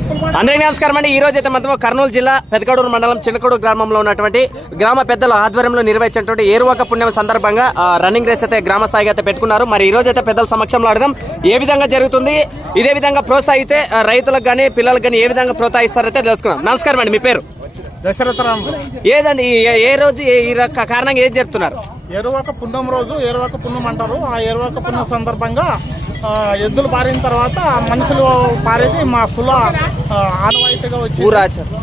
అందరికీ నమస్కారం అండి. ఈ రోజు అయితే మనతో కర్నూలు జిల్లా పెదకడూరు మండలం చిన్నకూడు గ్రామంలో ఉన్నటువంటి గ్రామ పెద్దల ఆధ్వర్యంలో నిర్వహించినటువంటి ఏరువాక పుణ్యం సందర్భంగా రన్నింగ్ రేస్ అయితే గ్రామ స్థాయిగా అయితే పెట్టుకున్నారు. మరి ఈ రోజు అయితే పెద్దల సమక్షంలో అడగం ఏ విధంగా జరుగుతుంది? ఇదే విధంగా ప్రోత్సహిస్తే ఆ, రైతులకు కానీ పిల్లలకు కానీ ఏ విధంగా ప్రోత్సహిస్తారైతే తెలుసుకుందాం. నమస్కారం అండి మీ పేరు? దశరథరాములు ఏదండి? ఏ రోజు ఏ- ఈ కారణంగా ఏది చెప్తున్నారు? ఎరువాక పుణ్యం రోజు ఎరువాక పుణ్యం అంటారు. ఆ ఎరువాక పుణ్యం సందర్భంగా ఎద్దులు పారిన తర్వాత మనుషులు పారేది మా కుల ఆనవాయితీగా వచ్చింది. ఊరాచారం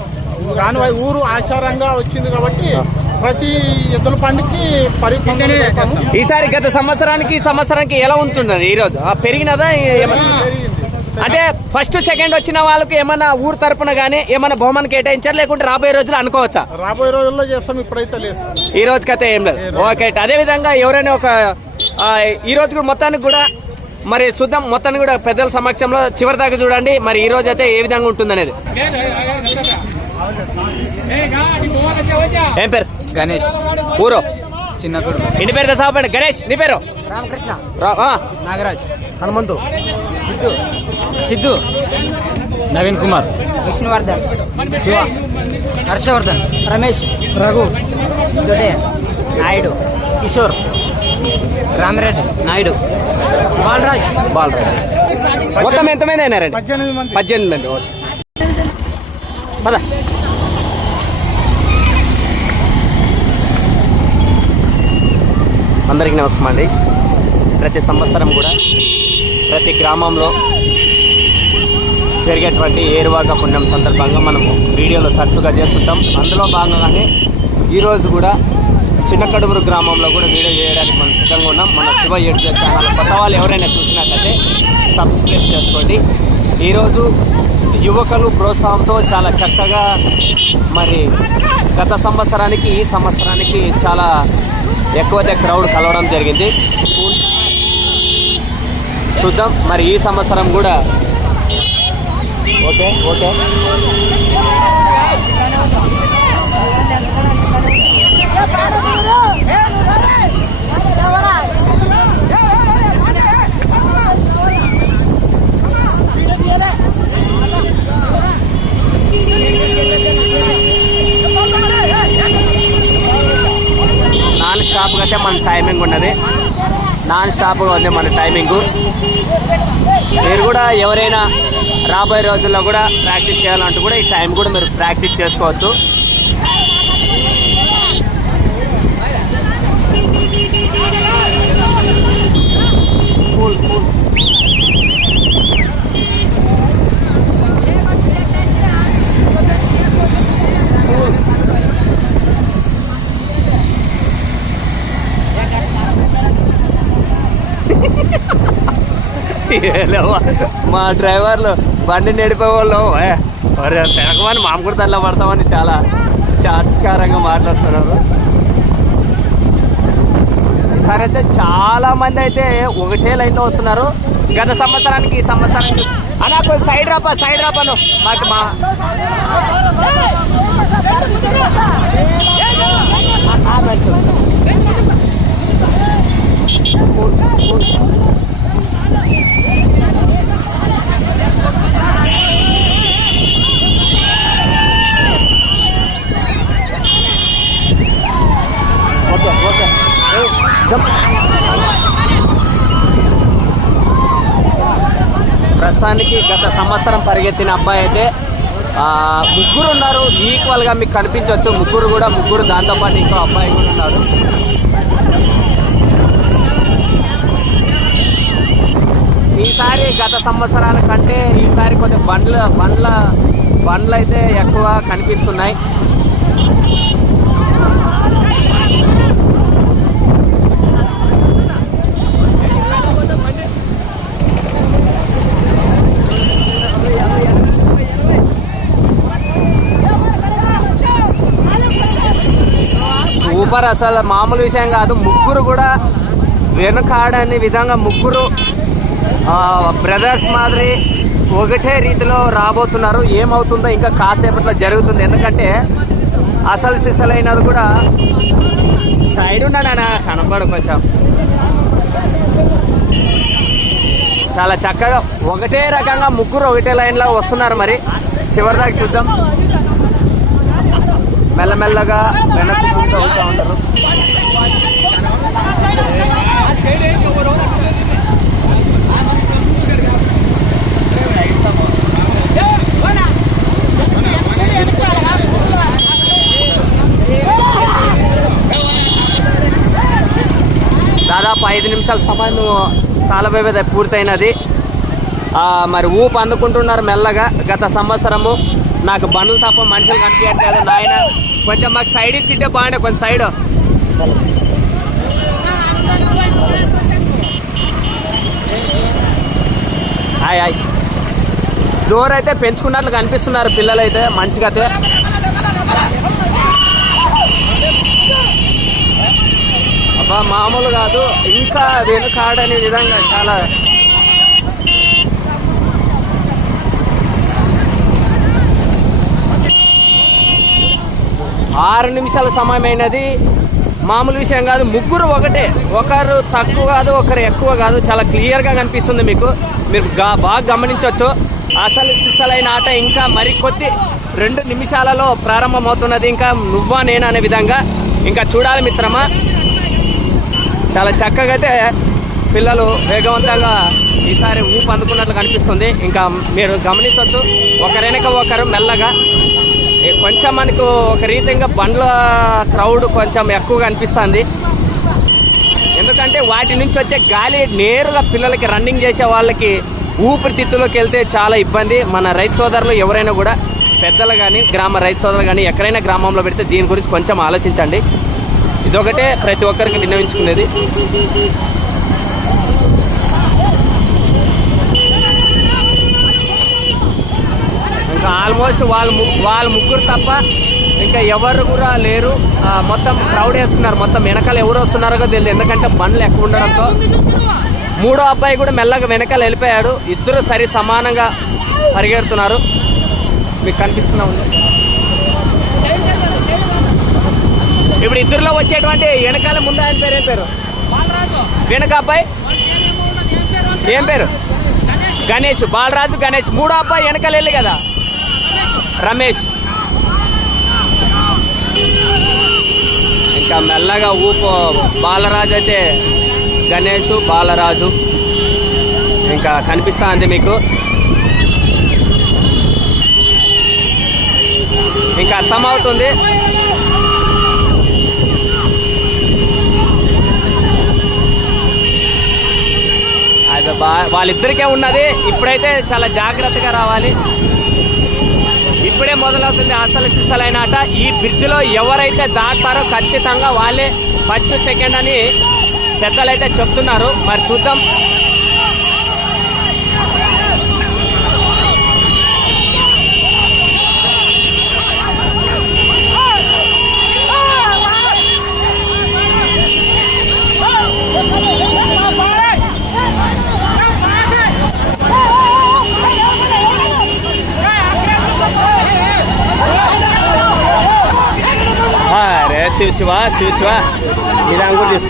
ఆనవాయి ఊరు ఆచారంగా వచ్చింది కాబట్టి ప్రతి ఎద్దుల పండుగకి పెడతాము. ఈసారి గత సంవత్సరానికి ఈ సంవత్సరానికి ఎలా ఉంటున్నది ఈ రోజు ఆ, పెరిగినదా? అంటే ఫస్ట్ సెకండ్ వచ్చిన వాళ్ళకి ఏమన్నా ఊరు తరపున గానీ ఏమన్నా బహుమానం కేటాయించారు? లేకుంటే రాబోయే రోజులు అనుకోవచ్చా? రాబోయే రోజుల్లో చేస్తాం ఇప్పుడైతే లేదు. ఈ రోజుకైతే ఏం లేదు. ఓకే అదే విధంగా ఎవరైనా ఒక ఆ, ఈ రోజు కూడా మొత్తానికి కూడా మరి చూద్దాం మొత్తాన్ని కూడా పెద్దల సమక్షంలో చివరి దాకా చూడండి. మరి ఈ రోజు అయితే ఏ విధంగా ఉంటుంది అనేది ఏం పేరు? గణేష్. ఊరు? చిన్న కొడుకు. ఇంటి పేరు తెసాపండి గణేష్ నీ పేరు? రామకృష్ణ. నాగరాజ్. హనుమంతు. సిద్ధు. సిద్ధు. నవీన్ కుమార్. విష్ణువర్ధన్. శివ. హర్షవర్ధన్. రమేష్. రఘు. దొడే నాయుడు. కిషోర్. రామిరెడ్డి నాయుడు. బాలరాజ్. బాలరాజ్ మొత్తం ఎంతమంది అయినారండి? పద్దెనిమిది మంది పద్దెనిమిది మంది ఓకే. పద. అందరికీ నమస్కారం అండి. ప్రతి సంవత్సరం కూడా ప్రతి గ్రామంలో జరిగేటువంటి ఏరువాక పుణ్యం సందర్భంగా మనం వీడియోలో తరచుగా చేస్తుంటాం. అందులో భాగంగానే ఈరోజు కూడా చిన్నకడుగురు గ్రామంలో కూడా వీడియో చేయడానికి మనం సిద్ధంగా ఉన్నాం. మన శివ ఎడ్జ ఛానల్ కొత్త వాళ్ళు ఎవరైనా చూసినట్లయితే సబ్స్క్రైబ్ చేసుకోండి. ఈరోజు యువకులు ప్రోత్సాహంతో చాలా చక్కగా మరి గత సంవత్సరానికి ఈ సంవత్సరానికి చాలా ఎక్కువైతే క్రౌడ్ కలవడం జరిగింది. చూద్దాం. మరి ఈ సంవత్సరం కూడా ఓకే ఓకే. నాన్ స్టాప్గా అయితే మన టైమింగ్ ఉన్నది. నాన్ స్టాప్గా ఉంది మన టైమింగ్ మీరు కూడా ఎవరైనా రాబోయే రోజుల్లో కూడా ప్రాక్టీస్ చేయాలంటూ కూడా ఈ టైం కూడా మీరు ప్రాక్టీస్ చేసుకోవచ్చు. Cool, cool. మా డ్రైవర్లు బండి నడిపే వాళ్ళు తినకమని తిరగమని మామ కూడా పడతామని చాలా చాత్కారంగా మాట్లాడుతున్నారు. ఈసారి అయితే చాలా మంది అయితే ఒకటే లైన్లో వస్తున్నారు. గత సంవత్సరానికి ఈ సంవత్సరానికి అలా కొంచెం సైడ్ రాపా సైడ్ రాపాను మాకు మా Thank you. ప్రస్తుతానికి గత సంవత్సరం పరిగెత్తిన అబ్బాయి అయితే ముగ్గురు ఉన్నారు ఈక్వల్గా మీకు కనిపించవచ్చు. ముగ్గురు కూడా ముగ్గురు దాంతోపాటు ఇంకో అబ్బాయి కూడా ఉన్నారు. ఈసారి గత సంవత్సరాల కంటే ఈసారి కొద్ది బండ్లు బండ్ల బండ్లు అయితే ఎక్కువ కనిపిస్తున్నాయి. సూపర్ అసలు మామూలు విషయం కాదు. ముగ్గురు కూడా వెనుకాడని విధంగా ముగ్గురు బ్రదర్స్ మాదిరి ఒకటే రీతిలో రాబోతున్నారు. ఏమవుతుందో ఇంకా కాసేపట్లో జరుగుతుంది. ఎందుకంటే అసలు సిసలైనది కూడా సైడ్ ఉన్నాడనా కనపడు కొంచెం. చాలా చక్కగా ఒకటే రకంగా ముగ్గురు ఒకటే లైన్లో వస్తున్నారు మరి. చివరిదాకా చూద్దాం. మెల్లమెల్లగా వెనక్కి ఉంటారు. దాదాపు ఐదు నిమిషాల సమయం కాలవ్యవధి పూర్తయినది. మరి ఊపు అందుకుంటున్నారు మెల్లగా. గత సంవత్సరము నాకు బండ్లు తప్ప మనుషులు కనిపించట్లేదు నాయన. కొంచెం మాకు సైడ్ ఇచ్చింటే బాగుండే కొంచెం సైడ్. హాయ్ హాయ్ జోరైతే పెంచుకున్నట్లు కనిపిస్తున్నారు పిల్లలైతే మంచిగా అయితే అబ్బా మామూలు కాదు ఇంకా వెనుకాడని విధంగా చాలా. ఆరు నిమిషాల సమయమైనది. మామూలు విషయం కాదు ముగ్గురు ఒకటే. ఒకరు తక్కువ కాదు ఒకరు ఎక్కువ కాదు. చాలా క్లియర్గా కనిపిస్తుంది మీకు. మీరు బాగా గమనించవచ్చు అసలు సిసలైన ఆట ఇంకా మరికొద్ది రెండు నిమిషాలలో ప్రారంభమవుతున్నది. ఇంకా నువ్వా నేను అనే విధంగా ఇంకా చూడాలి మిత్రమా? చాలా చక్కగా అయితే పిల్లలు వేగవంతంగా ఈసారి ఊపు అందుకున్నట్లు కనిపిస్తుంది. ఇంకా మీరు గమనించవచ్చు ఒకరినక ఒకరు మెల్లగా. కొంచెం మనకు ఒక రీతిగా బండ్ల క్రౌడ్ కొంచెం ఎక్కువగా అనిపిస్తుంది. ఎందుకంటే వాటి నుంచి వచ్చే గాలి నేరుగా పిల్లలకి రన్నింగ్ చేసే వాళ్ళకి ఊపిరితిత్తులోకి వెళ్తే చాలా ఇబ్బంది. మన రైతు సోదరులు ఎవరైనా కూడా పెద్దలు కానీ గ్రామ రైతు సోదరులు కానీ ఎక్కడైనా గ్రామంలో పెడితే దీని గురించి కొంచెం ఆలోచించండి. ఇదొకటే ప్రతి ఒక్కరికి విన్నవించుకునేది ఇంకా ఆల్మోస్ట్ వాళ్ళ వాళ్ళ ముగ్గురు తప్ప ఇంకా ఎవరు కూడా లేరు. మొత్తం క్రౌడ్ వేసుకున్నారు. మొత్తం వెనకాల ఎవరు వస్తున్నారో తెలియదు. ఎందుకంటే బండ్లు ఎక్కువ ఉండడంతో. మూడో అబ్బాయి కూడా మెల్లగా వెనకాల వెళ్ళిపోయాడు. ఇద్దరు సరి సమానంగా పరిగెడుతున్నారు. మీకు కనిపిస్తున్నా ఉంది. ఇప్పుడు ఇద్దరులో వచ్చేటువంటి వెనకాల ముందు ఆయన పేరు ఏం పేరు? వెనక అబ్బాయి? ఏం పేరు? గణేష్. బాలరాజు గణేష్. మూడో అబ్బాయి వెనకాల వెళ్ళి కదా? రమేష్. ఇంకా మెల్లగా ఊపు. బాలరాజు అయితే గణేష్ బాలరాజు. ఇంకా కనిపిస్తా ఉంది మీకు. ఇంకా అర్థమవుతుంది. అది బా వాళ్ళిద్దరికే ఉన్నది. ఇప్పుడైతే చాలా జాగ్రత్తగా రావాలి. ఇప్పుడే మొదలవుతుంది అసలు సిసలైన ఆట. ఈ బ్రిడ్జ్లో ఎవరైతే దాటారో ఖచ్చితంగా వాళ్ళే ఫస్ట్ సెకండ్ అని పెద్దలైతే చెప్తున్నారు. మరి చూద్దాం. అరే శివ శివ శివ శివ కూడా తీసు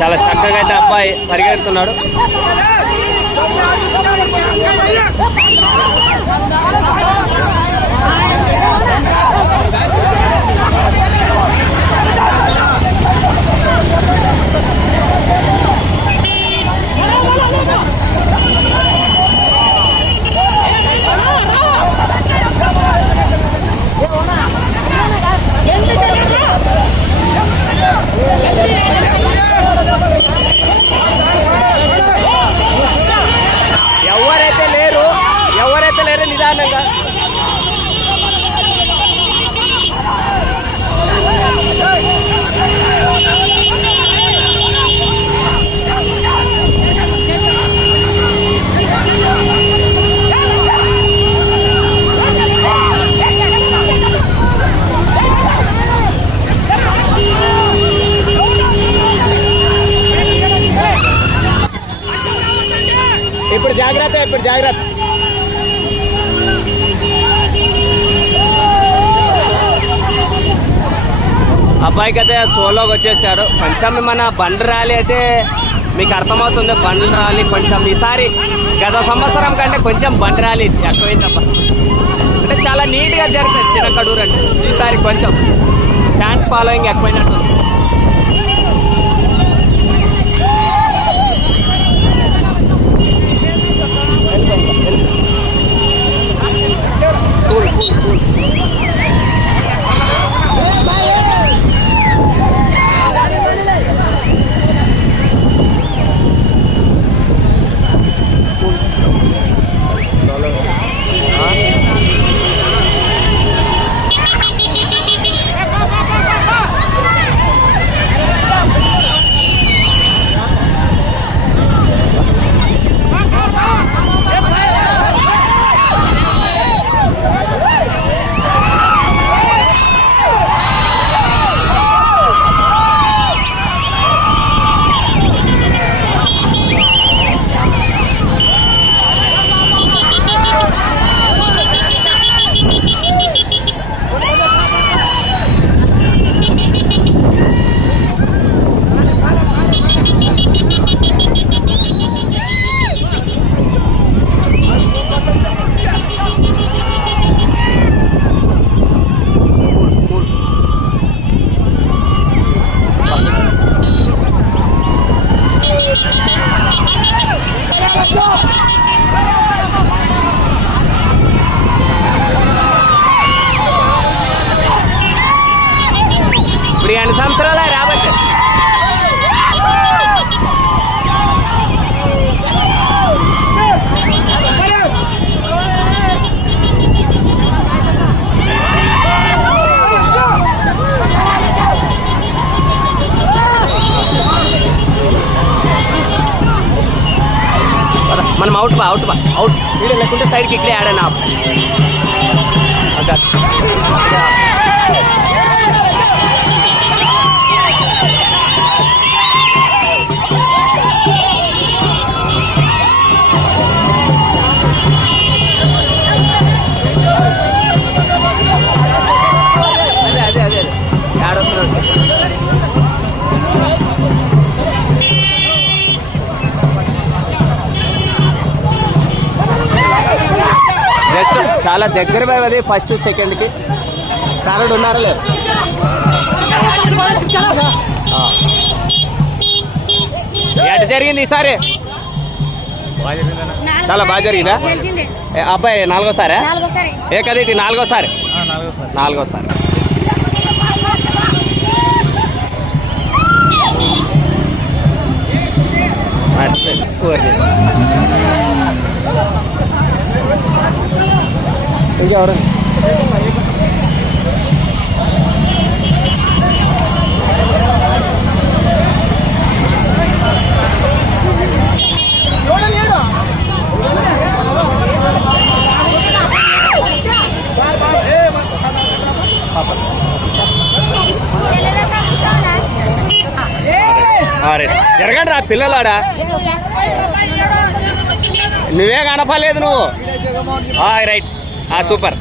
చాలా చక్కగా అయితే అబ్బాయి పరిగెడుతున్నాడు. అబ్బాయికి అయితే సోలోకి వచ్చేసాడు. కొంచెం మన బండి ర్యాలీ అయితే మీకు అర్థమవుతుంది. బండి ర్యాలీ కొంచెం ఈసారి గత సంవత్సరం కంటే కొంచెం బండి ర్యాలీ ఎక్కువైందబ్బా చాలా నీట్గా జరుగుతుంది చిన్న కడూరు అంటే ఈసారి కొంచెం డాన్స్ ఫాలోయింగ్ ఎక్కువైనట్టు ఇప్పుడు ఎన్ని సంవత్సరాలే రాబట్టి. మనం అవుట్ బా అవుట్ బా అవుట్ వీడియో లేకుంటే సైడ్కి ఇక్కడే ఆడనా చాలా దగ్గర పోయి అది ఫస్ట్ సెకండ్కి. కారడు ఉన్నారా లేదు. ఎటు జరిగింది ఈసారి? చాలా బాగా జరిగిందా? అబ్బాయి నాలుగోసారా? నాలుగోసారి. ఏ కదేటి నాలుగోసారి. నాలుగోసారి. మర్చిపోయి. ఊరికే. ఇంకెవరు అరే జరగండి రా పిల్లలాడా? నువ్వే కనపలేదు నువ్వు. ఆ, రైట్. ఆ, సూపర్